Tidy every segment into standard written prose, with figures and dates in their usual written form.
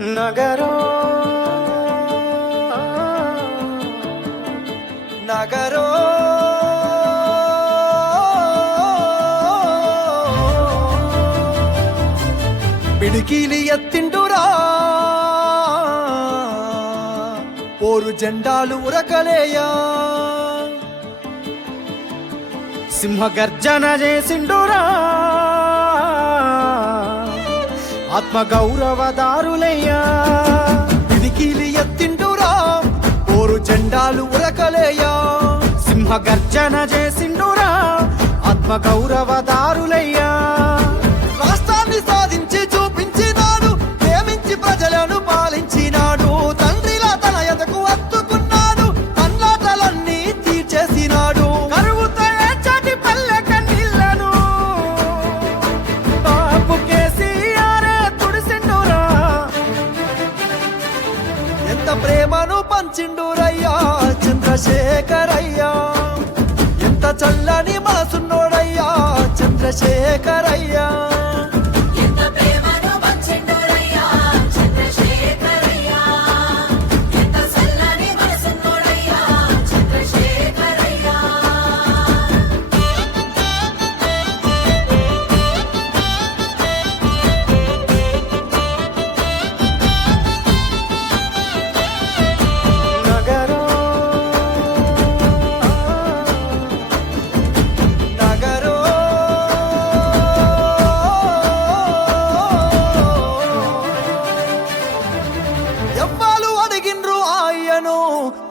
నగరో నగరో పిడికిలి ఎత్తిండురా పోరు జెండాలు ఉరకలేయా సింహ గర్జన చేసిండురా ఆత్మ గౌరవదారులయ్యా పిడికిలి ఎత్తిండురా పోరు జెండాలు ఉరకలేయా సింహ గర్జన చేసిండురా ఆత్మ గౌరవదారులయ్యా రాష్ట్రాన్ని సాధించి చూపించినాడు ప్రేమించి ప్రజలను పాలించినాడు తండ్రిలా తన ఎదకు అత్తుకున్నాడు అన్నాటలన్నీ తీర్చేసినాడు కరువుతో ఏడ్చటి పల్లె కన్నీళ్లను బాపు కేసీఆరే తుడిసిండురా ఎంత ప్రేమను పంచిండురయ్యా చంద్రశేఖరయ్యా ఎంత చల్లని మనసున్నోడయ్యా చంద్రశేఖరయ్యా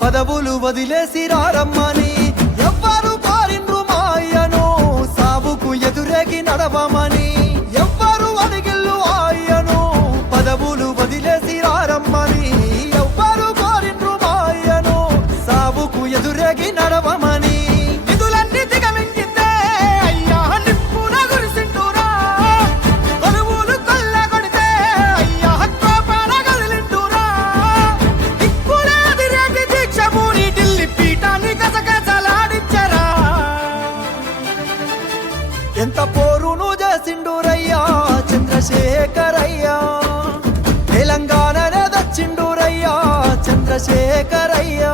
పదవులు వదిలేసి రారమ్మని ఎవ్వరు కోరిండ్రు మాయను సావుకు ఎదురేగి నడవమని ఎవ్వరు అడిగిల్లు ఆయను పదవులు వదిలేసి రారమ్మని ఎవ్వరు కోరిండ్రు మాయను సావుకు ఎదురేగి నడవమని నిధులన్నీ దిగమింగిందే అయ్యా నిప్పున గురిసిండురా కొలువులు కొల్లగొడితే అయ్యా కోపాన కదిలిండురా దిక్కులే అదిరేగి దీక్షమూని ఢిల్లీ పీఠాన్ని గజగజలాడించరా ఎంత పోరును చేసిండురయ్యా చంద్రశేఖరయ్యా తెలంగాణనే దచ్చిండురయ్యా చంద్రశేఖరయ్యా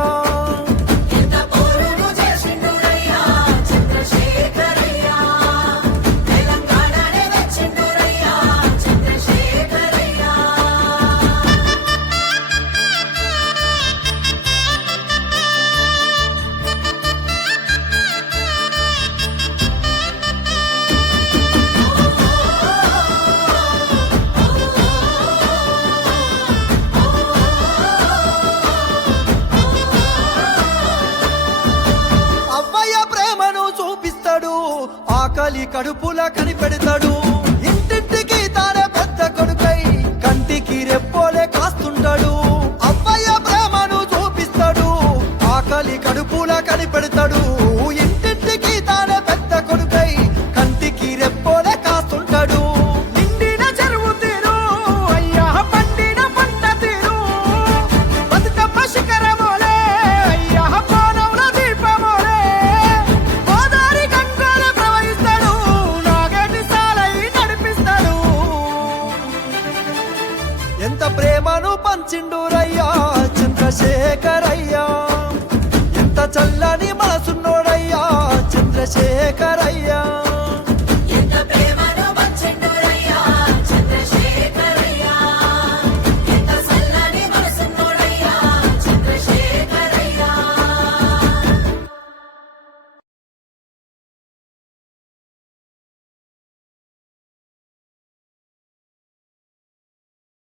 ఆకలి కడుపుల కనిపెడతాడు